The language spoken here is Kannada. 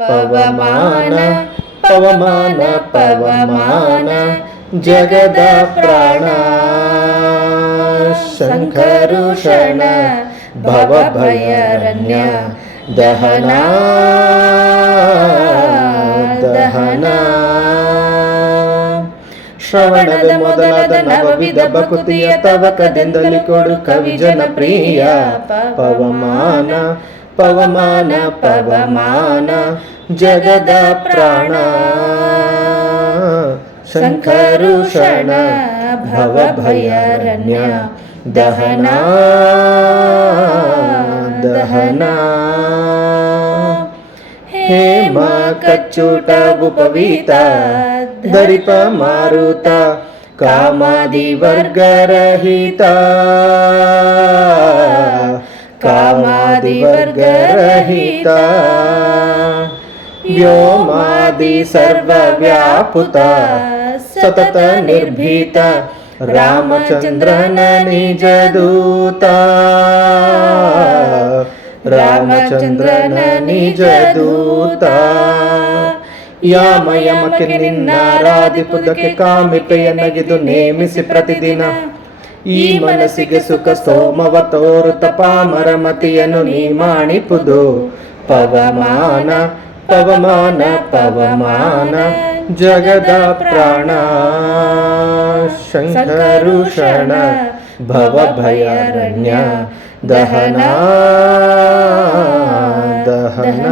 ಪವಮಾನ ಪವಮಾನ ಪವಮಾನ ಜಗದ ಪ್ರಾಣ ಶಂಕರುಷಣ ಭವ ಭಯರಣ್ಯ ದಹನ ದಹನ ಶ್ರವಣದ ಮೊದಲಾದ ನವವಿಧ ಭಕುತಿಯ ತವಕದಿಂದಲೇ ಕೊಡು ಕವಿ ಜನಪ್ರಿಯ ಪವಮಾನ ಪವಮಾನ ಪವಮಾನ ಜಗದ ಪ್ರಾಣ ಶಂಕರುಷಣ ಭವ ಭಯರಣ್ಯ ದಹನ ದಹನ ಹೇಮ ಕಚ್ಚೂಟ ಉಪವೀತ ಧರಿಪ ಮಾರುತ ಕಾಮಾದಿ ವರ್ಗರಹಿತ ಕಾಮಾದಿ ವರ್ಗರಹಿತ ವ್ಯೋಮಾದಿ ಸರ್ವವ್ಯಾಪುತ ಸತತ ನಿರ್ಭೀತ ರಾಮಚಂದ್ರನ ನಿಜ ದೂತ ರಾಮಚಂದ್ರನ ನಿಜ ದೂತ ಯಾಮ ಯಮಕ್ಕೆ ನಿನ್ನಾರಾಧಿಪುದಕ್ಕೆ ಕಾಮಿಪೆಯ ನಗಿದು ನೇಮಿಸಿ ಪ್ರತಿದಿನ ಈ ಮನಸ್ಸಿಗೆ ಸುಖ ಸೋಮವ ತೋರುತ ಪಾಮರ ಮತಿಯನ್ನು ನೀ ಮಾಡಿಪುದು ಪವಮಾನ ಪವಮಾನ ಪವಮಾನ ಜಗದ ಪ್ರಾಣ ಶಂಕರುಷಣ ಭವ ಭಯರಣ್ಯ ದಹನ ದಹನ